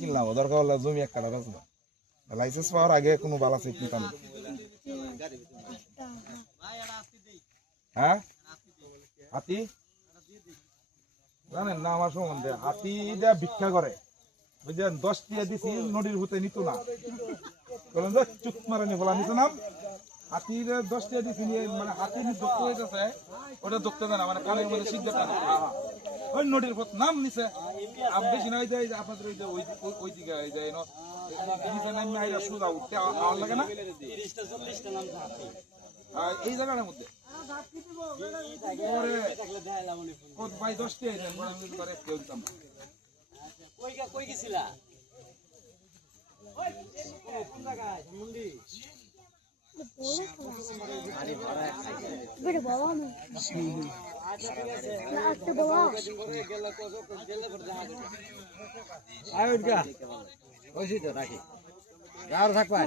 কিনলাম দরকার হলে জমি এক কাটা বেচবো লাইসেন্স পাওয়ার আগে কোনো বালা চেক নিতাম হ্যাঁ হাতি জানেন না আমার সম্বন্ধে হাতিটা ভিক্ষা করে বুঝলেন 10 টিয়া দিছি নদীর হতে নিত না বলেন যে চুপ মারানি বলা নিত না হাতির 10 টিয়া দিছি মানে হাতির দক্ষ হয়েছে ওটা দক্ষ না মানে কানের মধ্যে সিদ্ধ না ওই নদীর পথ নাম নিছে বেশি নয় যায় আপনাদের ওই যে ওই দিকে যায় নিচে নামে আইরা সোজা উঠতে আমার লাগে না 30টা 40টা নাম হাতি এই জায়গাটার মধ্যে ভাই 10 টিয়া করে কেউ দিতাম কই গেছিলা কোন জায়গায় মুন্ডি আরে ভাড়া খাইছে বড় বাবা না আজকে বাবা গেল কত গেলে পর দেখা যাবে আয় উঠগা ওইছি তো রাখি আর থাকবা